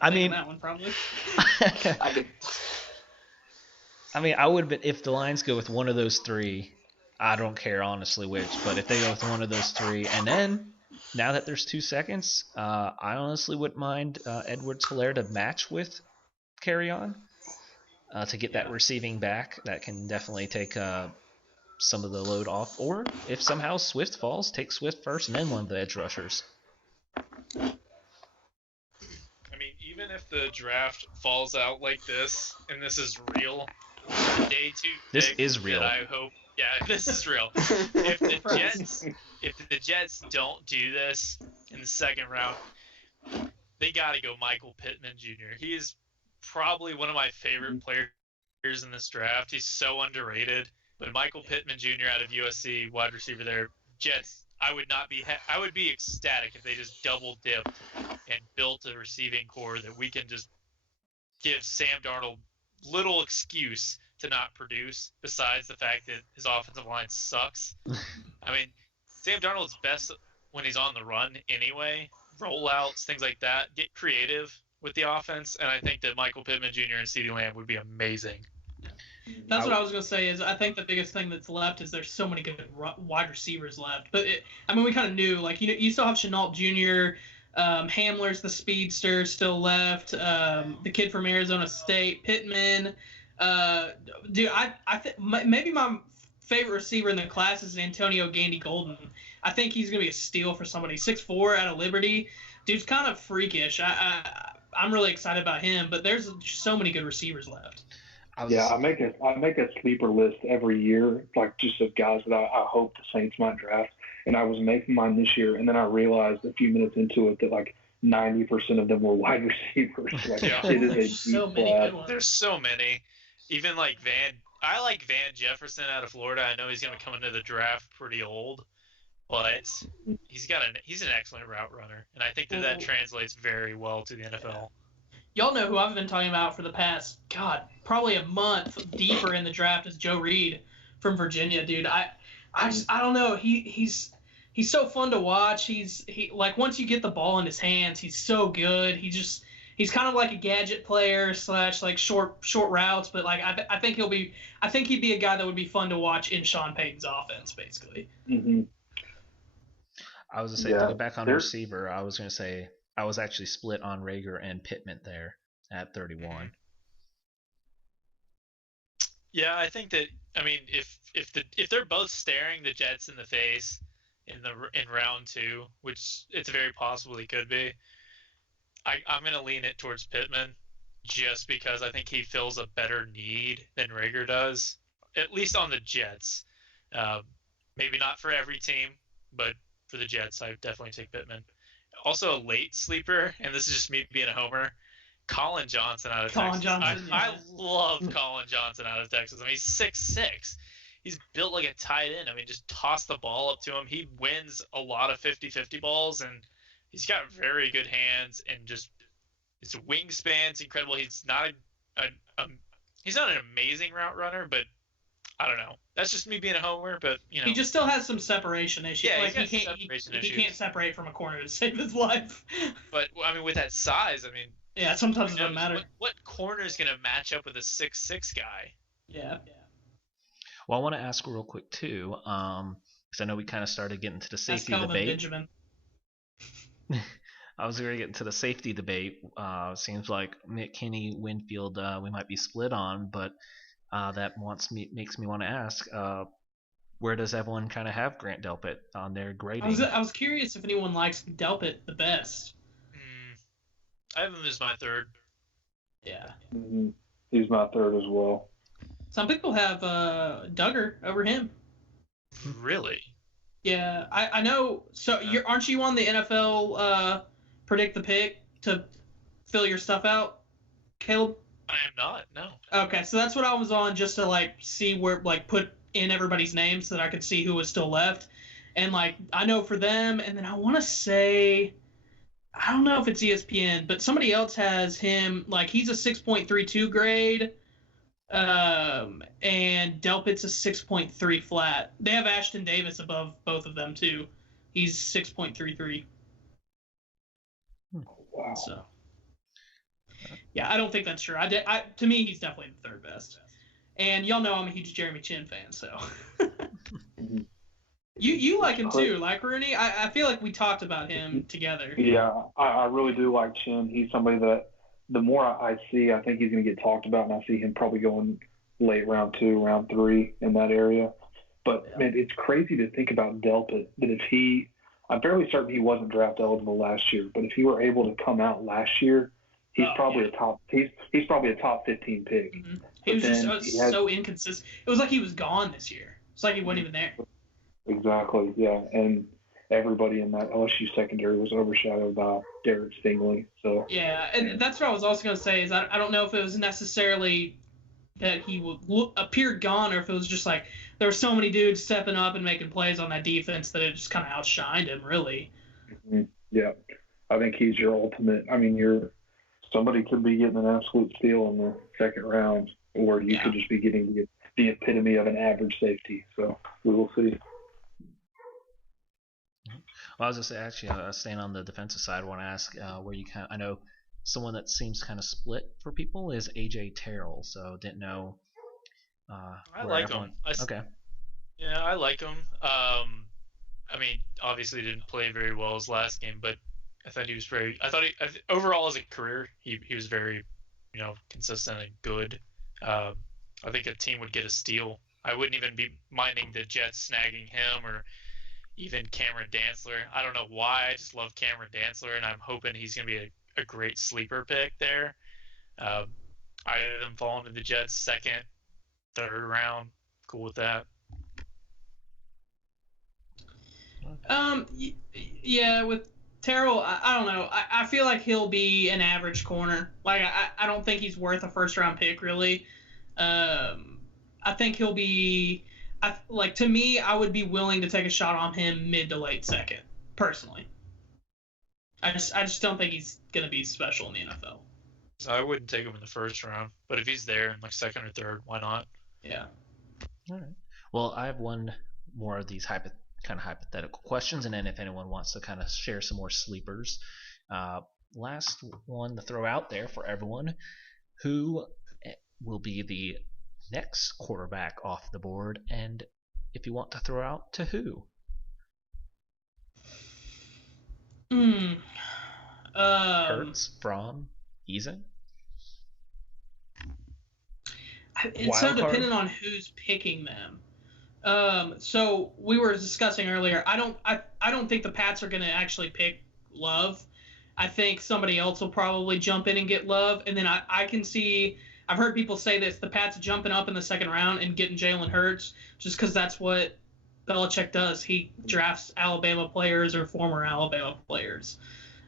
That one probably. I would have been, if the Lions go with one of those 3, I don't care honestly which, but if they go with one of those 3, and then now that there's 2 seconds, I honestly wouldn't mind Edwards-Helaire to match with Kerryon to get that receiving back. That can definitely take some of the load off, or if somehow Swift falls, take Swift first and then one of the edge rushers. Even if the draft falls out like this, and this is real, day 2 this is real. I hope, this is real. If the Jets don't do this in the second round, they got to go Michael Pittman Jr. He is probably one of my favorite players in this draft. He's so underrated. But Michael Pittman Jr. out of USC, wide receiver there, Jets. I would be ecstatic if they just double dipped and built a receiving core that we can just give Sam Darnold little excuse to not produce, besides the fact that his offensive line sucks. Sam Darnold's best when he's on the run anyway, rollouts, things like that, get creative with the offense, and I think that Michael Pittman Jr. and CeeDee Lamb would be amazing. That's what I was going to say is I think the biggest thing that's left is there's so many good wide receivers left. But, we kind of knew. You still have Shenault Jr., Hamler's the speedster still left, the kid from Arizona State, Pittman. I think maybe my favorite receiver in the class is Antonio Gandy-Golden. I think he's going to be a steal for somebody. 6'4" out of Liberty. Dude's kind of freakish. I'm really excited about him, but there's so many good receivers left. Yeah, I make a sleeper list every year, like just of guys that I hope the Saints might draft. And I was making mine this year, and then I realized a few minutes into it that like 90% of them were wide receivers. Like Yeah. it is a There's so deep many class. good ones. There's so many. Even like I like Van Jefferson out of Florida. I know he's going to come into the draft pretty old, but he's an excellent route runner, and I think that translates very well to the NFL. Y'all know who I've been talking about for the past, probably a month deeper in the draft is Joe Reed from Virginia, dude. I don't know. He's so fun to watch. He like once you get the ball in his hands, he's so good. He's kind of like a gadget player / like short routes, but like I think he'd be a guy that would be fun to watch in Sean Payton's offense, basically. Mm-hmm. I was going to say, to go back on receiver, I was going to say I was actually split on Rager and Pittman there at 31. Yeah, I think that, I mean, if they're both staring the Jets in the face in round 2, which it's very possible he could be, I'm going to lean it towards Pittman just because I think he fills a better need than Rager does, at least on the Jets. Maybe not for every team, but for the Jets, I definitely take Pittman. Also a late sleeper, and this is just me being a homer, Colin Johnson out of Texas. I love Colin Johnson out of Texas. I mean, he's 6'6". He's built like a tight end. I mean, just toss the ball up to him. He wins a lot of 50-50 balls, and he's got very good hands, and just his wingspan's incredible. He's not he's not an amazing route runner, but I don't know. That's just me being a homer, but you know. He just still has some separation issues. Yeah, like he can't separate from a corner to save his life. But I mean, with that size, I mean. Yeah, sometimes it doesn't matter. What corner is going to match up with a 6'6" guy? Yeah. Well, I want to ask real quick too, because I know we kind of started getting to the safety debate. Benjamin. I was going to get into the safety debate. Seems like McKinney, Winfield, we might be split on, but that makes me want to ask, where does everyone kind of have Grant Delpit on their grading? I was curious if anyone likes Delpit the best. I have him as my third. Yeah. Mm-hmm. He's my third as well. Some people have Duggar over him. Really? Yeah, I know. So aren't you on the NFL predict the pick to fill your stuff out, Caleb? I am not. No. Okay, so that's what I was on, just to like see where like put in everybody's names so that I could see who was still left, and like I know for them, and then I want to say. I don't know if it's ESPN, but somebody else has him, like, he's a 6.32 grade, and Delpit's a 6.3 flat. They have Ashton Davis above both of them, too. He's 6.33. Wow. So, yeah, I don't think that's true. To me, he's definitely the third best. And y'all know I'm a huge Jeremy Chin fan, so. You like him too, like Rooney? I feel like we talked about him together. Yeah, I really do like Chin. He's somebody that the more I see, I think he's going to get talked about, and I see him probably going late round 2, round 3 in that area. But, man, it's crazy to think about Delpit, that I'm fairly certain he wasn't draft eligible last year, but if he were able to come out last year, he's probably a top 15 pick. Mm-hmm. He was just so inconsistent. It was like he was gone this year. It's like he wasn't even there. Exactly, yeah, and everybody in that LSU secondary was overshadowed by Derek Stingley. So yeah, and that's what I was also going to say is I don't know if it was necessarily that he would appear gone, or if it was just like there were so many dudes stepping up and making plays on that defense that it just kind of outshined him, really. Mm-hmm. Yeah, I think he's your ultimate. I mean, somebody could be getting an absolute steal in the second round, or you could just be getting the epitome of an average safety. So we will see. Well, I was just actually staying on the defensive side. I want to ask where you I know someone that seems kind of split for people is AJ Terrell. So didn't know. I like him. Okay. Yeah, I like him. I mean, obviously didn't play very well his last game, but I thought he was very. Overall as a career, he was very, consistent and good. I think a team would get a steal. I wouldn't even be minding the Jets snagging him or even Cameron Dantzler. I don't know why. I just love Cameron Dantzler, and I'm hoping he's going to be a great sleeper pick there. either of them falling to the Jets second, third round. Cool with that. Yeah, with Terrell, I don't know. I feel like he'll be an average corner. Like, I don't think he's worth a first-round pick, really. I think he'll be... to me, I would be willing to take a shot on him mid to late second, personally. I just don't think he's going to be special in the NFL. So I wouldn't take him in the first round, but if he's there in like second or third, why not? Yeah. All right. Well, I have one more of these kind of hypothetical questions, and then if anyone wants to kind of share some more sleepers, last one to throw out there for everyone: who will be the next quarterback off the board, and if you want to throw out, to who? Hurts, Fromm, Eason? It's so dependent on who's picking them. So we were discussing earlier. I don't think the Pats are going to actually pick Love. I think somebody else will probably jump in and get Love, and then I can see. I've heard people say this: the Pats jumping up in the second round and getting Jalen Hurts, just because that's what Belichick does. He drafts Alabama players or former Alabama players.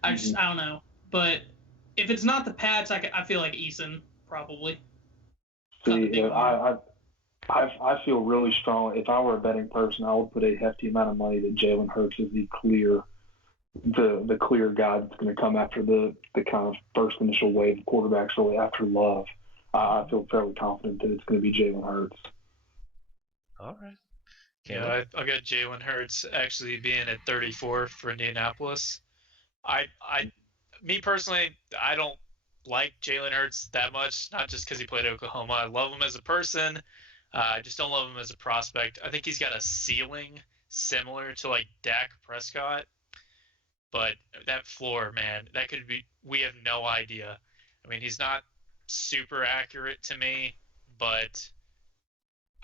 I don't know, but if it's not the Pats, I feel like Eason probably. See, I feel really strong. If I were a betting person, I would put a hefty amount of money that Jalen Hurts is the clear guy that's going to come after the kind of first initial wave of quarterbacks really after Love. I feel fairly confident that it's going to be Jalen Hurts. All right. Yeah, I got Jalen Hurts actually being at 34 for Indianapolis. Me personally, I don't like Jalen Hurts that much, not just because he played Oklahoma. I love him as a person. I just don't love him as a prospect. I think he's got a ceiling similar to like Dak Prescott, but that floor, man, that could be. We have no idea. I mean, he's not super accurate to me, but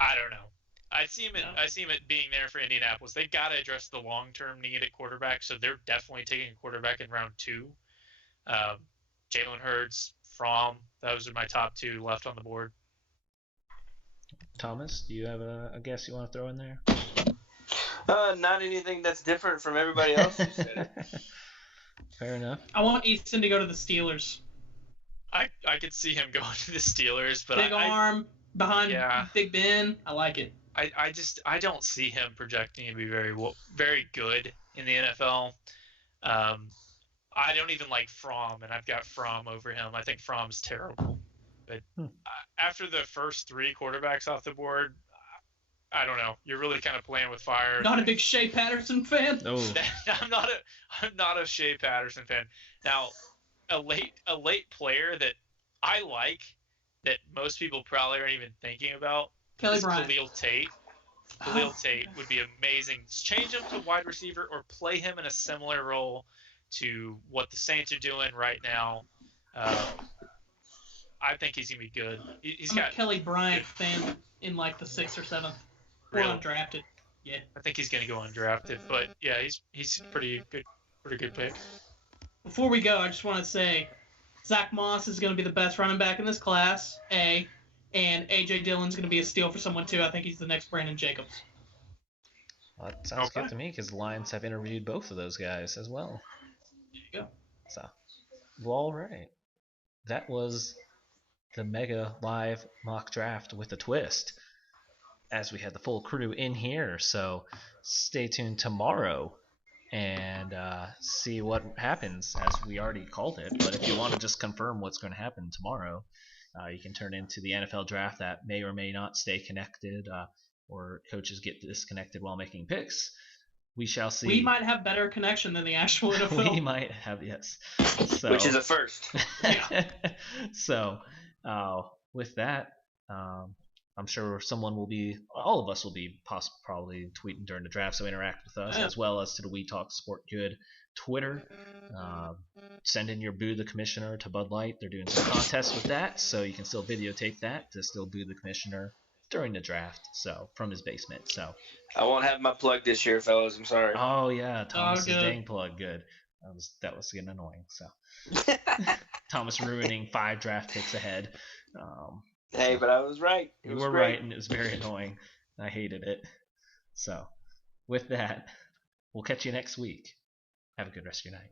I don't know. I see him being there for Indianapolis. They've got to address the long-term need at quarterback, so they're definitely taking a quarterback in round 2. Jalen Hurts, Fromm, those are my top 2 left on the board. Thomas, do you have a guess you want to throw in there? Not anything that's different from everybody else who said it. Fair enough. I want Easton to go to the Steelers. I could see him going to the Steelers, but big arm behind Big Ben. I like it. I don't see him projecting to be very good in the NFL. I don't even like Fromm, and I've got Fromm over him. I think Fromm's terrible. But after the first 3 quarterbacks off the board, I don't know. You're really kind of playing with fire. Not a big Shea Patterson fan. No, I'm not a Shea Patterson fan. Now, a late player that I like that most people probably aren't even thinking about. Kelly Bryant. Khalil Tate. Khalil Tate would be amazing. Change him to wide receiver or play him in a similar role to what the Saints are doing right now. I think he's gonna be good. I'm a Kelly Bryant fan in like the 6th or 7th. Really? Or undrafted. Yeah. I think he's gonna go undrafted, but yeah, he's pretty good pick. Before we go, I just want to say Zach Moss is going to be the best running back in this class, and A.J. Dillon's going to be a steal for someone, too. I think he's the next Brandon Jacobs. Well, that sounds good to me, because the Lions have interviewed both of those guys as well. There you go. So, well, all right. That was the Mega Live Mock Draft with a twist, as we had the full crew in here. So, stay tuned tomorrow and see what happens, as we already called it. But if you want to just confirm what's going to happen tomorrow, you can turn into the NFL draft that may or may not stay connected, or coaches get disconnected while making picks. We shall see. We might have better connection than the actual NFL. We might have, yes. So, which is a first. Yeah. So, with that, I'm sure all of us will be probably tweeting during the draft, so interact with us, as well as to the We Talk Sport Good Twitter. Send in your Boo the Commissioner to Bud Light. They're doing some contests with that, so you can still videotape that to still boo the Commissioner during the draft, so from his basement. So I won't have my plug this year, fellas. I'm sorry. Oh yeah, Thomas's dang plug. Good. That was getting annoying. So Thomas ruining 5 draft picks ahead. Hey, but I was right. It You was were great. right, and it was very annoying. I hated it. So, with that, we'll catch you next week. Have a good rest of your night.